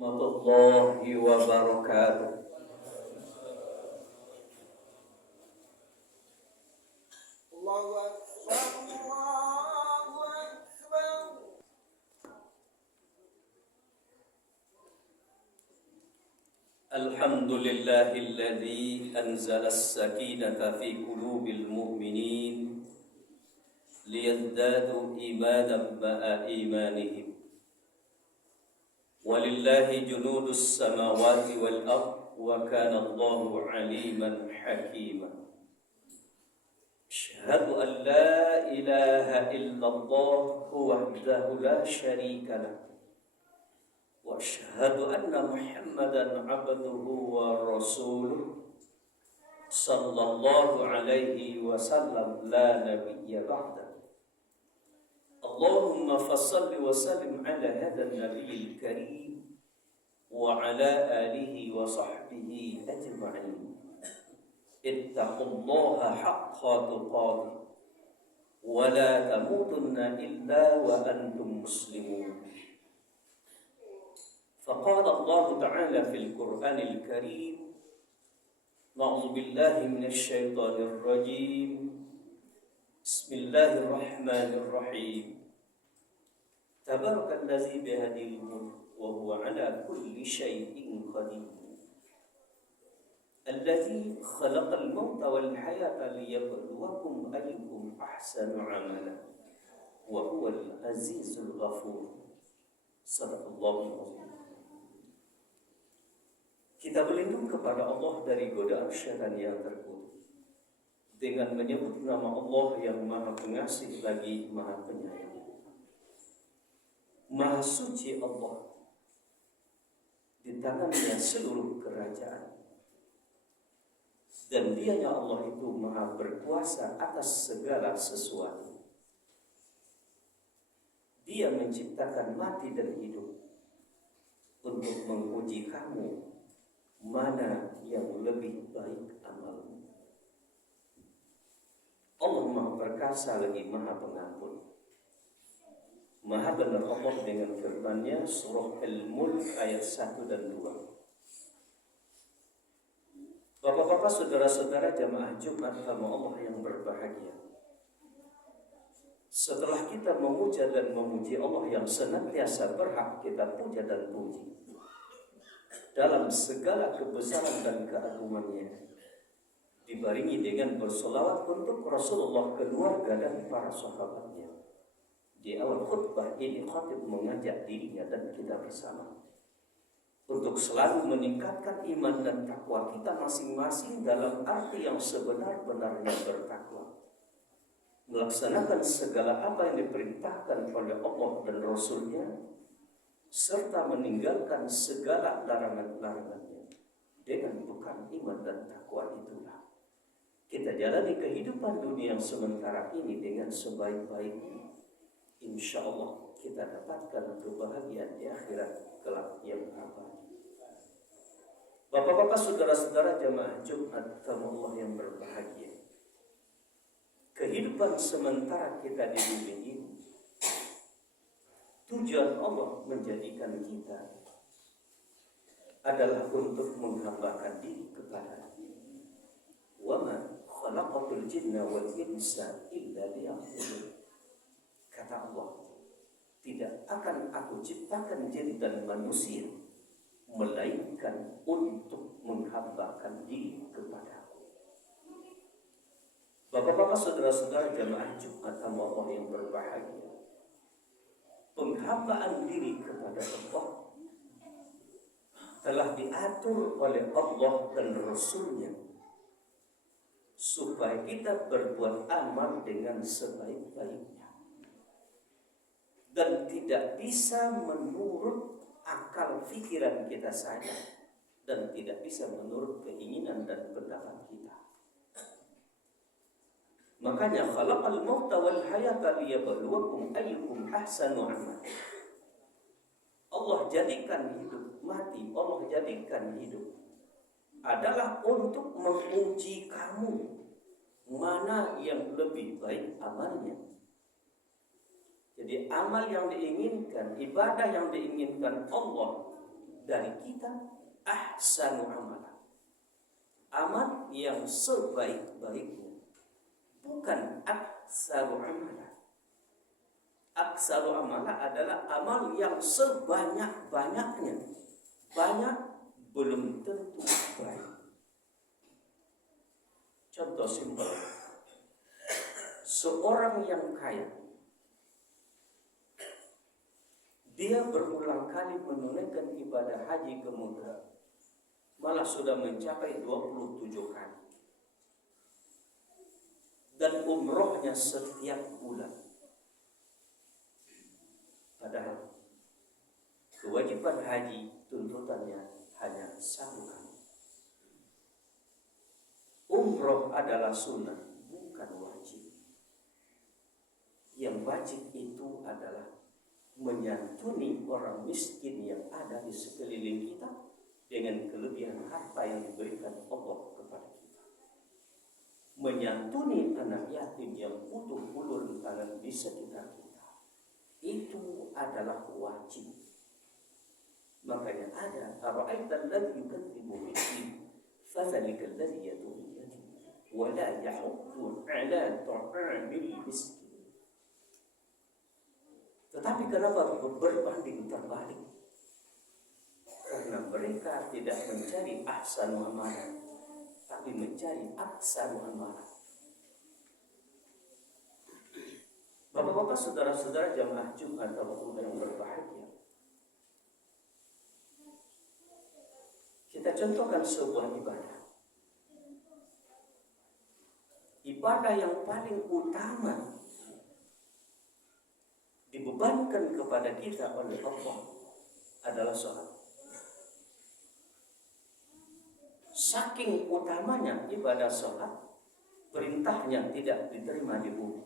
Warahmatullahi wabarakatuh. Allahu Akbar, Allahu Akbar. Alhamdulillahilladzi anzala as-sakinata fi qulubil mu'minin liyazdadu imanan ma'a imanihim. Walillahi junudus samawati wal ard wa kana Allahu aliman hakima. Asyhadu an la ilaha illallah wahdahu la syarika lah. Wa asyhadu anna Muhammadan abduhu wa rasuluh sallallahu alaihi wasallam la nabiyya ba'da. Allahumma fassalli wa sallim ala hadha an-nabiyil karim wa ala alihi wa sahbihi ajma'in. Ittaqullaha haqqa tuqatih wa la tamutunna illa wa antum muslimun. Faqala Allah Ta'ala fil Qur'anil Karim, A'udzu billahi minasy syaithanir rajim. Bismillahirrahmanirrahim. Tabarakalladzi biyadihil mulk wa huwa ala kulli syai'in qadir. Alladzi khalaqal mauta wal hayata liyabluwakum ayyukum ahsanu amala wa huwal azizul ghafur. Sadaqallahul azim. Kita berlindung kepada Allah dari godaan syaitan yang terkutuk dengan menyebut nama Allah yang Maha Pengasih lagi Maha Penyayang. Maha suci Allah, di tangannya seluruh kerajaan, dan Dianya Allah itu Maha berkuasa atas segala sesuatu. Dia menciptakan mati dan hidup untuk menguji kamu mana yang lebih baik amalmu. Allah Maha Perkasa lagi Maha Pengampun. Maha benar Allah dengan firman-Nya surah Al-Mulk ayat 1 dan 2. Bapak-bapak, saudara-saudara jamaah Jumat sama Allah yang berbahagia. Setelah kita memuja dan memuji Allah yang senantiasa berhak kita puja dan puji dalam segala kebesaran dan keagungan-Nya, dibaringi dengan bersolawat untuk Rasulullah, keluarga dan para sahabatnya. Di awal khutbah ini khatib mengajak dirinya dan kita bersama untuk selalu meningkatkan iman dan takwa kita masing-masing dalam arti yang sebenar-benarnya bertakwa, melaksanakan segala apa yang diperintahkan oleh Allah dan Rasul-Nya, serta meninggalkan segala larangan-larangannya. Dengan bukan iman dan takwa itulah kita jalani kehidupan dunia yang sementara ini dengan sebaik-baiknya. Insya Allah kita dapatkan kebahagiaan di akhirat kelak yang abadi. Bapak-bapak, saudara-saudara jamaah Jumat tamu Allah yang berbahagia, kehidupan sementara kita di bumi ini, tujuan Allah menjadikan kita adalah untuk menghambakan diri kepada-Nya. Wa ma khalaqatul jinna wal insa illa liya'budun. Kata Allah, tidak akan aku ciptakan jin dan manusia melainkan untuk menghambakan diri kepada-Ku. Bapak-bapak, saudara-saudara jamaah Jumat Allah yang berbahagia, penghambaan diri kepada Allah telah diatur oleh Allah dan Rasul-Nya supaya kita berbuat amal dengan sebaik-baiknya dan tidak bisa menurut akal pikiran kita saja dan tidak bisa menurut keinginan dan pendapat kita. Makanya khalaqal mauta wal hayata liyabluwakum ayyukum ahsanu amala. Allah jadikan hidup mati, Allah jadikan hidup adalah untuk menguji kamu mana yang lebih baik amalnya. Jadi amal yang diinginkan, ibadah yang diinginkan Allah dari kita ahsanu amala, amal yang sebaik-baiknya, bukan aksaru amala. Aksaru amala adalah amal yang sebanyak-banyaknya. Banyak belum tentu baik. Contoh simpel, seorang yang kaya, dia berulang kali menunaikan ibadah haji ke Mekah, malah sudah mencapai 27 kali. Dan umrohnya setiap bulan. Padahal kewajiban haji tuntutannya hanya 1 kali. Umroh adalah sunnah, bukan wajib. Yang wajib itu adalah menyantuni orang miskin yang ada di sekeliling kita dengan kelebihan harta yang diberikan Allah kepada kita. Menyantuni anak yatim yang butuh ulun tangan di sekitar kita, itu adalah wajib. Makanya ada ara'aita alladzi yukadzibu bid-din fadzalika alladzi yad'u al-yatim wa la yahuddu 'ala ta'amil miskin. Tetapi kenapa berbanding terbalik? Karena mereka tidak mencari ahsanu amalan, tapi mencari aksanu amalan. Bapak-bapak, saudara-saudara jamaah Jumat atau yang berbahagia, kita contohkan sebuah ibadah. Ibadah yang paling utama dibebankan kepada kita oleh Allah adalah sholat. Saking utamanya ibadah sholat, perintahnya tidak diterima di bumi,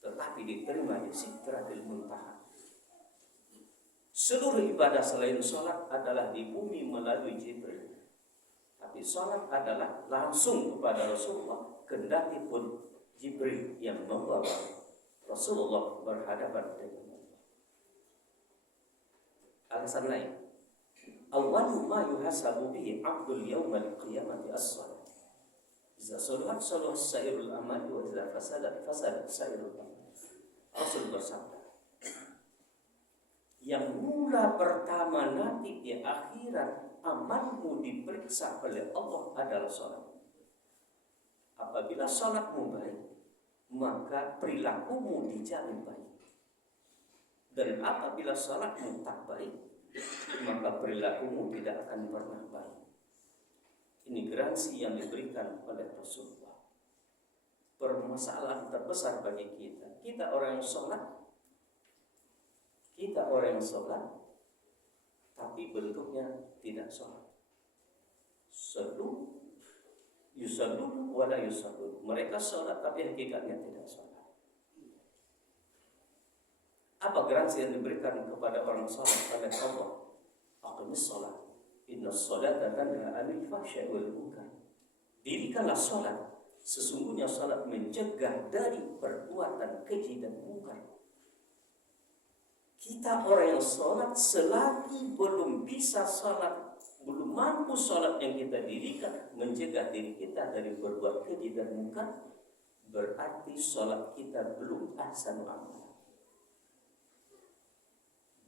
tetapi diterima di Sidratil Muntaha. Seluruh ibadah selain sholat adalah di bumi melalui Jibril, tapi sholat adalah langsung kepada Rasulullah, kendati pun Jibril yang membawa Rasulullah berhadapan dengan Allah. Alasan lain, awwalu ma yuhasabu bihi 'abdul yawmal qiyamati as-shalah. Idza salahat salaha sa'irul amali wa idza fasadat fasadat sa'irul amali. Rasul bersabda, yang mula pertama nanti di akhirat amalmu diperiksa oleh Allah adalah salat. Apabila salatmu baik, maka perilakumu dijamin baik. Dan apabila salatmu tak baik, maka perilakumu tidak akan pernah baik. Ini garansi yang diberikan oleh Rasulullah. Permasalahan terbesar bagi kita, kita orang yang tapi bentuknya tidak sholat. Yusallu wa la yusallu. Mereka sholat tapi hakikatnya tidak sholat. Apa garansi yang diberikan kepada orang sholat oleh Allah? Aqimis sholat, inna sholata tanha 'anil fahsya'i wal munkar. Dirikanlah sholat, sesungguhnya sholat mencegah dari perbuatan keji dan munkar. Kita orang yang sholat, selagi belum bisa sholat, belum mampu sholat yang kita dirikan mencegah diri kita dari berbuat keji dan munkar, berarti sholat kita belum ahsanu amal,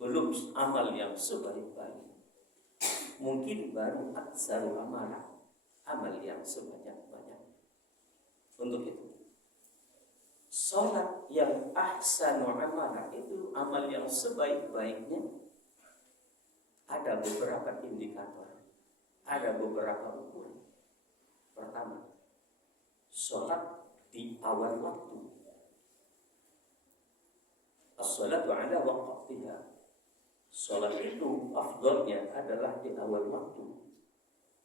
belum amal yang sebaik-baik. Mungkin baru aksaru amal, amal yang sebanyak-banyak. Untuk itu, sholat yang ahsanu amalah itu amal yang sebaik-baiknya ada beberapa indikator, ada beberapa ukuran. Pertama, sholat di awal waktu. As-salatu ala waqtiha. Sholat itu afdalnya adalah di awal waktu.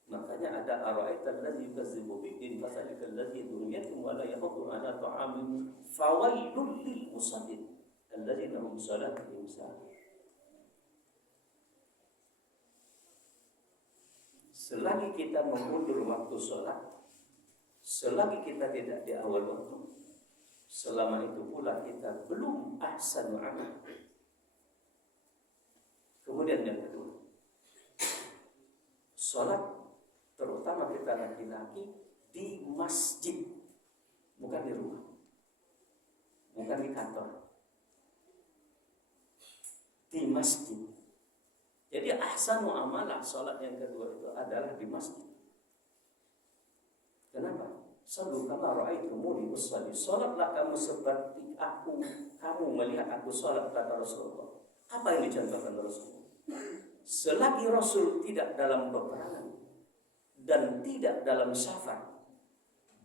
Makanya ada ara'aita allazi yukazzibu bid-din fasalika allazi dunyakum wa la yahuddu ala ta'amin fawailul lil musallin allazina hum salatihim sahun. Selagi kita mengundur waktu sholat, selagi kita tidak di awal waktu, selama itu pula kita belum ahsanu amal. Kemudian yang kedua, sholat terutama kita laki-laki di masjid, bukan di rumah, bukan di kantor, di masjid. Jadi ahsanu amalah sholat yang kedua itu adalah di masjid. Kenapa? Sallu kama ra'aitumuni usalli. Salatlah kamu seperti kamu melihat aku salat, kata Rasulullah. Apa yang dicontohkan Rasulullah? Selagi Rasul tidak dalam peperangan dan tidak dalam safar,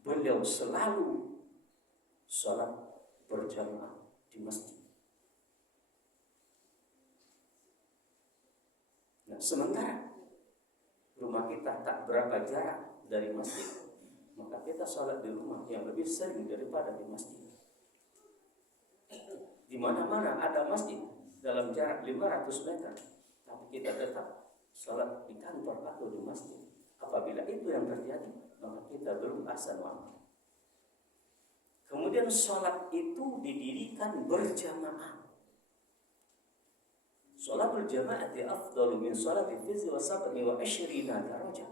beliau selalu salat berjamaah di masjid. Nah, sementara rumah kita tak berapa jarak dari masjid, maka kita sholat di rumah yang lebih sering daripada di masjid. Di mana-mana ada masjid dalam jarak 500 meter, tapi kita tetap sholat di kantor atau di masjid. Apabila itu yang terjadi, maka kita belum ahsan amal. Kemudian sholat itu didirikan berjamaah. Sholat berjamaah afdalu min sholati fizi wa sab'i wa ashrina darajah.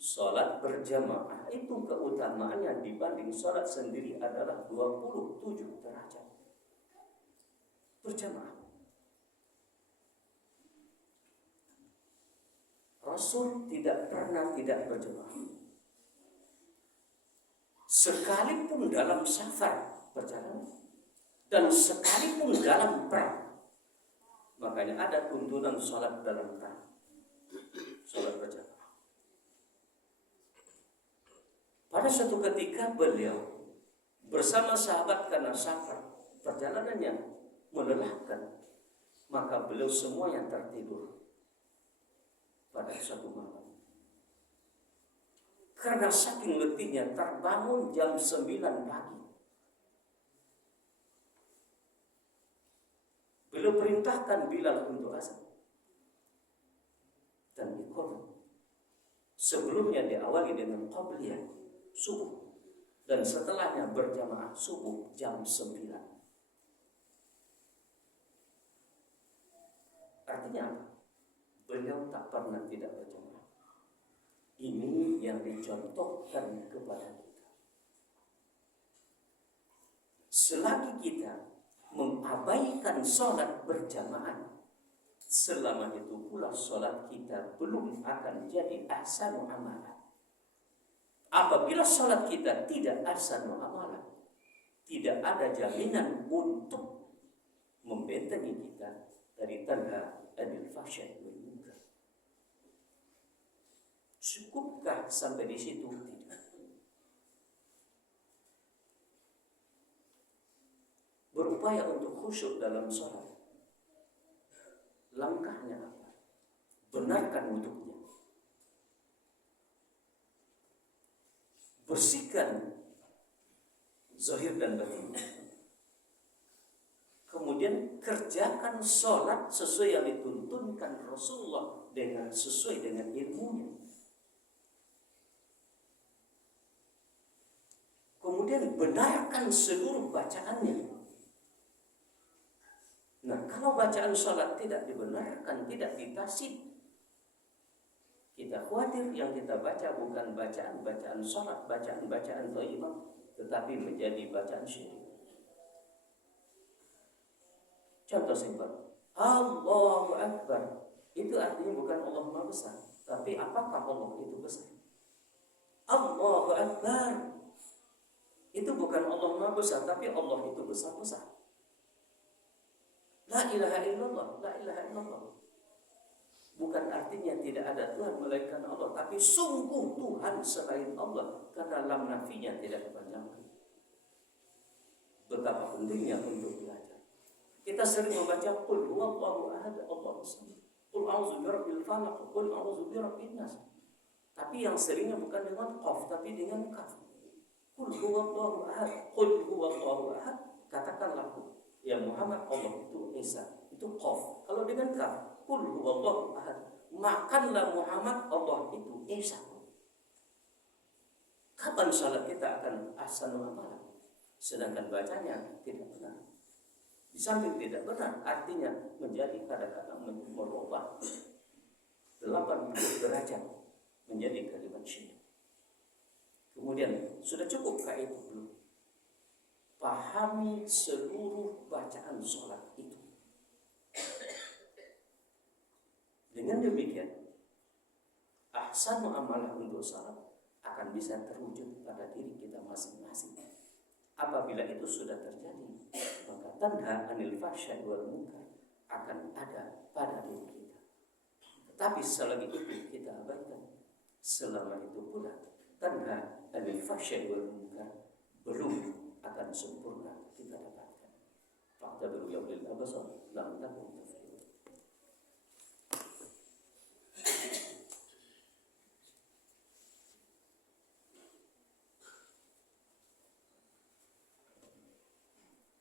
Sholat berjamaah itu keutamaannya dibanding sholat sendiri adalah 27 derajat. Berjamaah. Rasul tidak pernah tidak berjamaah. Sekalipun dalam safar perjalanan dan sekalipun dalam perang. Makanya ada tuntunan sholat dalam perang, sholat berjamaah. Pada suatu ketika beliau bersama sahabat karena safar, perjalanannya melelahkan, maka beliau semuanya tertidur pada suatu malam. Karena saking letihnya terbangun jam 9 pagi. Beliau perintahkan Bilal untuk azan dan iqamah. Sebelumnya diawali dengan qabliyah subuh dan setelahnya berjamaah subuh jam 9. Artinya apa? Beliau tak pernah tidak berjamaah. Ini yang dicontohkan kepada kita. Selagi kita mengabaikan sholat berjamaah, selama itu pula sholat kita belum akan jadi ahsanu amalan. Apabila sholat kita tidak ahsanu amalan, tidak ada jaminan untuk membentengi kita dari tanha anil fahsya'i wal munkar. Cukupkah sampai di situ? Tidak. Berupaya untuk khusyuk dalam sholat. Langkahnya apa? Benarkan wudhunya. Bersihkan zahir dan batin. Kemudian kerjakan sholat sesuai yang dituntunkan Rasulullah dengan sesuai dengan ilmunya. Kemudian benarkan seluruh bacaannya. Nah, kalau bacaan sholat tidak dibenarkan, tidak ditasid, kita khawatir yang kita baca bukan bacaan-bacaan sholat, bacaan-bacaan thayyibah, tetapi menjadi bacaan syirik. Contoh simpel, Allahu Akbar, itu artinya bukan Allah Maha Besar, tapi apakah Allah itu besar? Allahu Akbar, itu bukan Allah Maha Besar, tapi Allah itu besar-besar. La ilaha illallah, la ilaha illallah. Bukan artinya tidak ada Tuhan melainkan Allah, tapi sungguh Tuhan selain Allah, karena lam nafinya tidak dipanjangkan. Betapa pentingnya untuk belajar. Kita sering membaca qul huwallahu ahad, Allahu samad, qul a'udzu birabbil falaq, qul a'udzu birabbin nas. Tapi yang seringnya bukan dengan qaf, tapi dengan kaf. Qul huwallahu ahad, qul huwallahu ahad, katakanlah ya Muhammad, Allah itu Esa, itu qaf. Kalau dengan kaf, qul huwallahu ahad, makanlah Muhammad, Allah itu Esa. Kapan salat kita akan ahsanul amalan? Sedangkan bacanya tidak benar. Di samping tidak benar, artinya menjadi kadang-kadang merubah 80 derajat menjadi kalimat syirik. Kemudian sudah cukupkah itu? Belum. Pahami seluruh bacaan sholat itu. Dengan demikian, ahsanu amalah untuk sholat akan bisa terwujud pada diri kita masing-masing. Apabila itu sudah terjadi, maka tanha anil fahsya'i wal munkar akan ada pada diri kita. Tetapi selagi itu kita abaikan, selama itu pula tanha anil fahsya'i wal munkar belum akan sempurna kita dapatkan. Fa'tabiru ya ulil absar la'allakum tuflihun.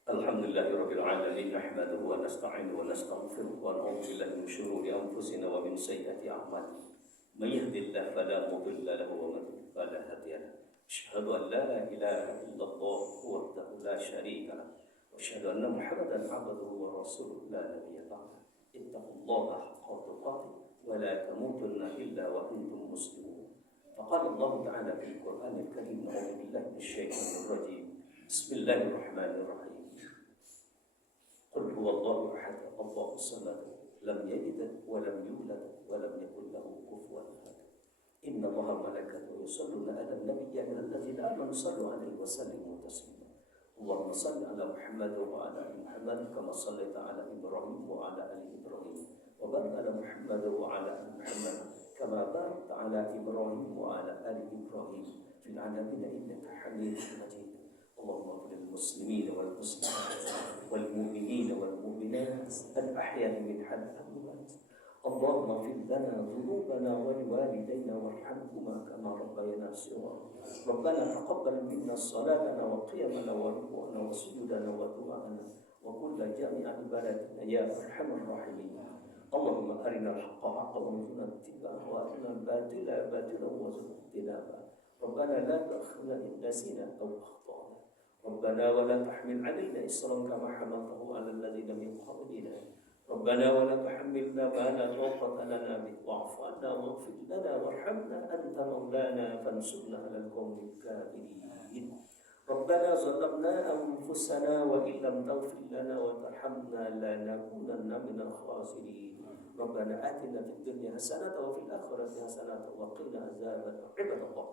Alhamdulillahirabbil alamin nahmaduhu wa nasta'inuhu wa nastaghfiruh wa na'udzu billahi min shururi anfusina wa min sayyiati a'malina. May yahdihillahu fala mudilla lahu wa man yudlil fala hadiya lahu. Asyhadu an la ilaha illallah wahdahu la syarika lahu wa asyhadu anna Muhammadan 'abduhu wa rasuluhu la nabiyya ba'dahu. Ittaqullaha haqqa tuqatih wa la tamutunna illa wa antum muslimun. Faqala Allah ta'ala fil Qur'anil Karim, a'udzu billahi minasyaitonir rajim. Bismillahirrahmanirrahim. Qul huwallahu ahad, Allahus samad, lam yalid wa lam yulad wa lam yakul lahu kufuwan ahad. Inna Allaha wa malaikatahu yusholluna 'alan nabiy ya ayyuhalladzina amanu shallu 'alaihi wa sallimu taslima. Allahumma shalli 'ala Muhammad wa 'ala ali Muhammad kama shallaita 'ala Ibrahim wa 'ala ali Ibrahim wa barik 'ala Muhammad wa 'ala ali Muhammad kama barakta 'ala Ibrahim wa 'ala ali Ibrahim fil 'alamin innaka Hamidum Majid. اللهم اغفر للمسلمين والمسلمات والمؤمنين والمؤمنات الأحياء منها والأموات. اللهم اغفر لنا ذنوبنا ولوالدينا وارحمهما كما ربيانا صغارا. ربنا تقبل منا صلاتنا وقيامنا وركوعنا وسجودنا ودعاءنا وكل جميع عباداتنا يا أرحم الراحمين. اللهم أرنا الحق حقا وارزقنا اتباعه وأرنا الباطل باطلا وارزقنا اجتنابه. ربنا لا تؤاخذنا إن نسينا أو أخطأنا. ربنا ولا تحمل علينا إصرا كما حملته على الذين من قبلنا. ربنا ولا تحملنا ما لا طاقة لنا به واعف عنا واغفر لنا وارحمنا أنت مولانا فانصرنا على القوم الكافرين. ربنا ظلمنا أنفسنا وإن لم تغفر لنا وترحمنا لنكونن من الخاسرين. ربنا آتنا في الدنيا حسنة وفي الآخرة حسنة وقنا عذاب النار. عباد الله،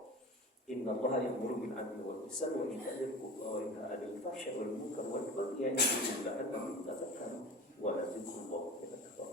إن الله يأمر بالعدل والإحسان وإيتاء ذي القربى وينهى عن الفحشاء والمنكر والبغي يعظكم لعلكم تذكرون ولذكر الله أكبر.